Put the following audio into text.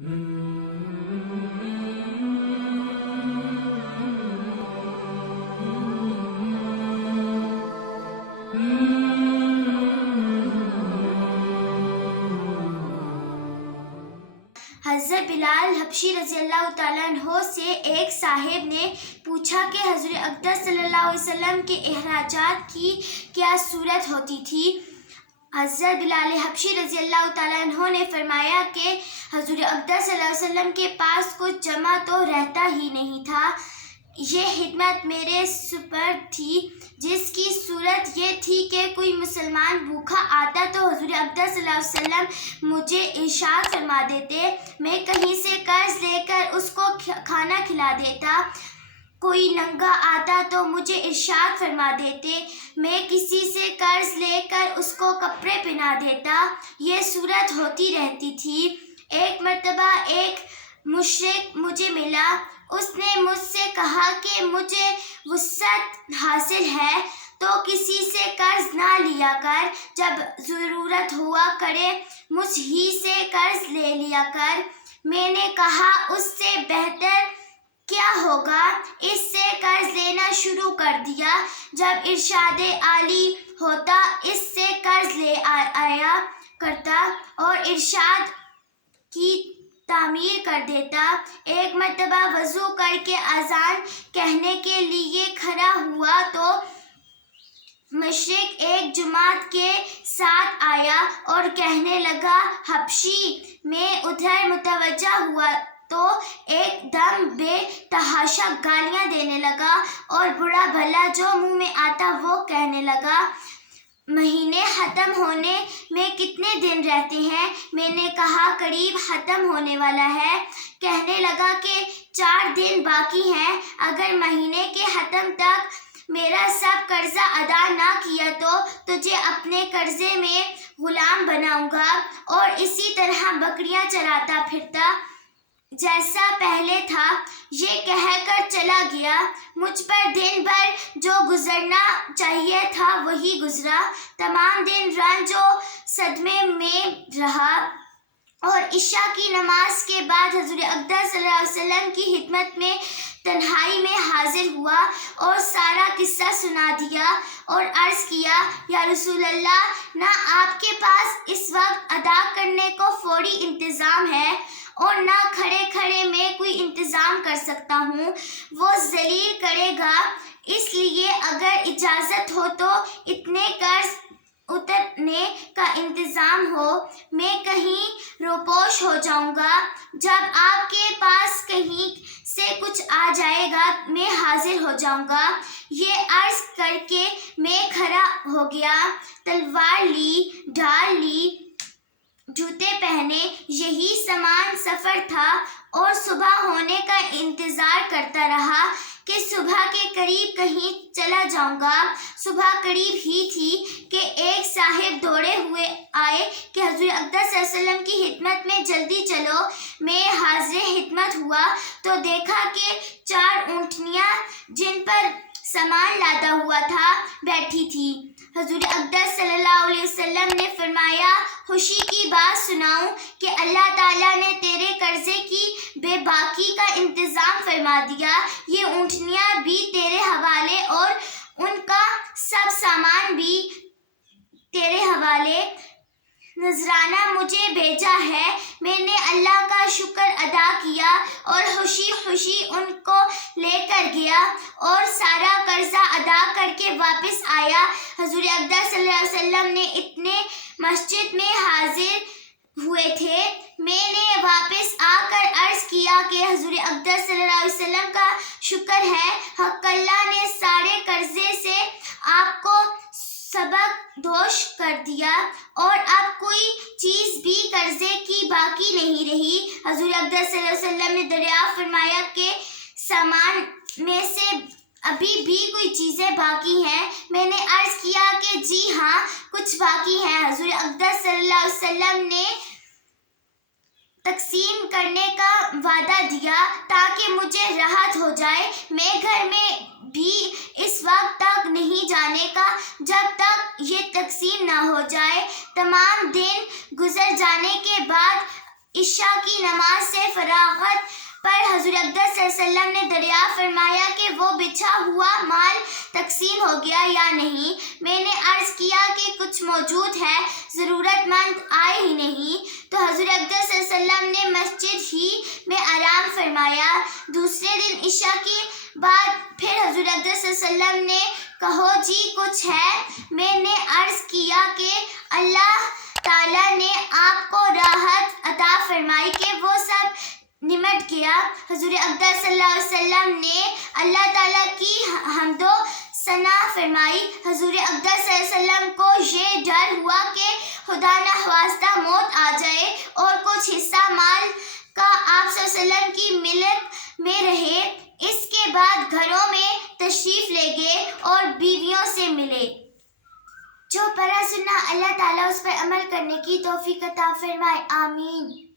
حضرت بلال حبشی رضی اللہ تعالیٰ عنہ سے ایک صاحب نے پوچھا کہ حضور اقدس صلی اللہ علیہ وسلم کے اخراجات کی کیا صورت ہوتی تھی؟ حضرت بلال حبشی رضی اللہ تعالیٰ عنہ نے فرمایا کہ حضور اقدس صلی اللہ علیہ وسلم کے پاس کچھ جمع تو رہتا ہی نہیں تھا، یہ خدمت میرے سپرد تھی، جس کی صورت یہ تھی کہ کوئی مسلمان بھوکا آتا تو حضور اقدس صلی اللہ علیہ وسلم مجھے ارشاد فرما دیتے، میں کہیں سے قرض لے کر اس کو کھانا کھلا دیتا۔ کوئی ننگا آتا تو مجھے ارشاد فرما دیتے، میں کسی سے قرض لے کر اس کو کپڑے پہنا دیتا۔ یہ صورت ہوتی رہتی تھی۔ ایک مرتبہ ایک مشرک مجھے ملا، اس نے مجھ سے کہا کہ مجھے وسعت حاصل ہے تو کسی سے قرض نہ لیا کر، جب ضرورت ہوا کرے مجھ ہی سے قرض لے لیا کر۔ میں نے کہا اس سے بہتر کیا ہوگا؟ اس سے قرض لینا شروع کر دیا۔ جب ارشاد عالی ہوتا اس سے قرض لے آیا کرتا اور ارشاد کی تعمیر کر دیتا۔ ایک مرتبہ وضو کر کے اذان کہنے کے لیے کھڑا ہوا تو مشرک ایک جماعت کے ساتھ آیا اور کہنے لگا حبشی۔ میں ادھر متوجہ ہوا تو ایک دم بے تحاشا گالیاں دینے لگا اور برا بھلا جو منہ میں آتا وہ کہنے لگا۔ مہینے ختم ہونے میں کتنے دن رہتے ہیں؟ میں نے کہا قریب ختم ہونے والا ہے۔ کہنے لگا کہ 4 دن باقی ہیں، اگر مہینے کے ختم تک میرا سب قرضہ ادا نہ کیا تو تجھے اپنے قرضے میں غلام بناؤں گا اور اسی طرح بکریاں چراتا پھرتا جیسا پہلے تھا۔ یہ کہہ کر چلا گیا۔ مجھ پر دن بھر جو گزرنا چاہیے تھا وہی گزرا۔ تمام دن رنج و صدمے میں رہا اور عشاء کی نماز کے بعد حضور اقدس صلی اللہ علیہ وسلم کی خدمت میں تنہائی میں حاضر ہوا اور سارا قصہ سنا دیا اور عرض کیا، یا رسول اللہ، نہ آپ کے پاس اس وقت ادا کرنے کو فوری انتظام ہے اور نہ کھڑے کھڑے میں کوئی انتظام کر سکتا ہوں، وہ ذلیل کرے گا، اس لیے اگر اجازت ہو تو اتنے قرض اترنے کا انتظام ہو، میں کہیں روپوش ہو جاؤں گا۔ جب آپ کے پاس کہیں سے کچھ آ جائے گا میں حاضر ہو جاؤں گا۔ یہ عرض کر کے میں کھڑا ہو گیا، تلوار لی، ڈھال لی، جوتے پہنے، یہی سامان سفر تھا اور صبح ہونے کا انتظار کرتا رہا کہ صبح کے قریب کہیں چلا جاؤں گا۔ صبح قریب ہی تھی کہ ایک صاحب دوڑے ہوئے آئے کہ حضور اقدس صلی اللہ علیہ وسلم کی خدمت میں جلدی چلو۔ میں حاضر خدمت ہوا تو دیکھا کہ 4 اونٹنیاں جن پر سامان لادا ہوا تھا بیٹھی تھی۔ حضور اقدس صلی اللہ علیہ وسلم نے فرمایا، خوشی کی بات سناؤں کہ اللہ تعالیٰ نے تیرے قرضے کی بے باکی کا انتظام فرما دیا، یہ اونٹنیاں بھی تیرے حوالے اور ان کا سب سامان بھی تیرے حوالے۔ نذرانہ مجھے بھیجا ہے، میں نے اللہ کا شکر ادا کیا اور خوشی خوشی ان کو لے کر گیا اور سارا قرضہ ادا کر کے واپس آیا۔ حضور اقدس صلی اللہ علیہ وسلم نے اتنے مسجد میں حاضر ہوئے تھے۔ میں نے واپس آ کر عرض کیا کہ حضور اقدس صلی اللہ علیہ وسلم کا شکر ہے، حق اللہ نے سارے قرضے سے آپ کو سبق دوش کر دیا اور اب کوئی چیز بھی قرضے کی باقی نہیں رہی۔ حضور اقدس صلی اللہ علیہ وسلم نے دریافت فرمایا کہ سامان میں سے ابھی بھی کوئی چیزیں باقی ہیں؟ میں نے عرض کیا کہ جی ہاں، کچھ باقی ہیں۔ حضور اقدس صلی اللہ علیہ وسلم نے تقسیم کرنے کا وعدہ دیا تاکہ مجھے راحت ہو جائے۔ میں گھر میں بھی اس وقت تک نہیں جانے کا جب تک یہ تقسیم نہ ہو جائے۔ تمام دن گزر جانے کے بعد عشاء کی نماز سے فراغت پر حضور اقدس صلی اللہ علیہ وسلم نے دریافت فرمایا کہ وہ بچھا ہوا مال تقسیم ہو گیا یا نہیں. میں نے عرض کیا کہ کچھ موجود ہے، ضرورت مند آئے ہی نہیں. تو حضور اقدس صلی اللہ علیہ وسلم نے مسجد ہی میں آرام فرمایا. دوسرے دن عشاء کے بعد پھر حضور اقدس صلی اللہ علیہ وسلم نے کہو جی کچھ ہے. میں نے عرض کیا کہ اللہ تعالیٰ نے آپ کو راحت عطا فرمائی کہ وہ سب نمٹ گیا. حضور اقدس صلی اللہ علیہ وسلم نے اللہ تعالیٰ کی حمد و ثنا فرمائی. حضور اقدس صلی اللہ علیہ وسلم کو یہ ڈر ہوا کہ خدا نخواستہ موت آ جائے اور کچھ حصہ مال کا آپ صلی اللہ علیہ وسلم کی ملک میں رہے. اس کے بعد گھروں میں تشریف لے گئے اور بیویوں سے ملے. جو پڑھا سنا اللہ تعالیٰ اس پر عمل کرنے کی توفیق عطا فرمائے. آمین.